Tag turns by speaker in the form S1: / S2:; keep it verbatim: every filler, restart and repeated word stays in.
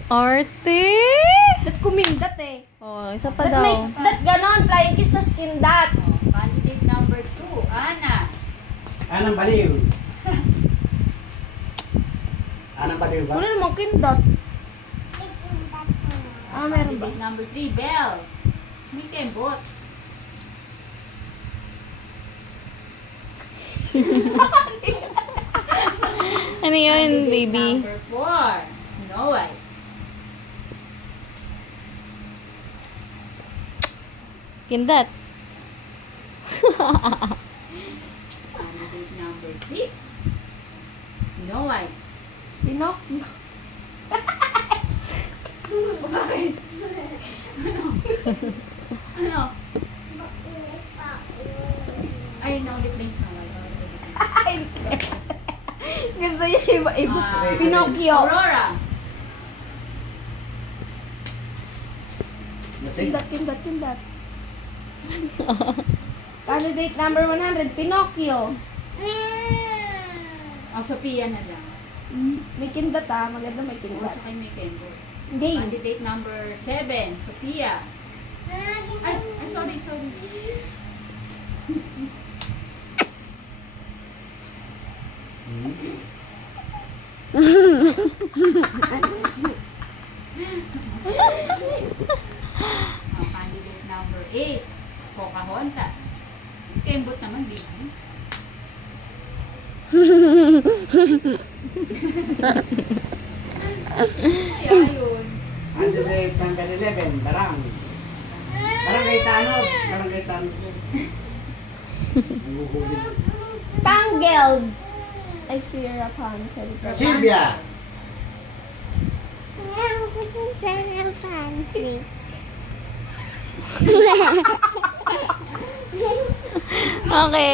S1: Arte!
S2: Dat kumindat eh.
S1: Oh, isa pa
S2: Dat may,
S1: daw.
S2: dat ganon, flying kiss na skin dat.
S3: Candidate number two, Ana.
S4: Anong baliw? Anong baliw ba?
S2: Wala namang kindat. Ah, meron ba?
S3: Candidate number three, Belle. May kembot.
S1: Ano yun,
S3: Candidate
S1: baby?
S3: number four, Snow White.
S1: Kindat.
S3: Candidate number six, Snow White.
S2: Pinocchio.
S3: Ano? Ay, naulit na yung Snow White.
S2: Ay, gusto niya iba-iba.
S3: Ah,
S2: Pinocchio.
S3: Aurora.
S4: Lasing?
S2: Kindat, kindat, kindat. Candidate number one hundred, Pinocchio.
S3: Ang Sophia na lang.
S2: May kindat ah, maganda may
S3: O,
S2: kindat.
S3: tsaka yung may kembot.
S2: Game.
S3: Candidate number seven, Sophia. Ay, ay, sorry, sorry. Ang candidate number eight, Pocahontas. Kembot naman, di ba? Ay, ayun.
S4: Candidate number eleven, Barang. Barangay Tanod. Barangay Tanod. Nanguhuli.
S2: Tangled. Ay, Sierra Palm. Celebrate.
S4: Silvia.
S1: Okay.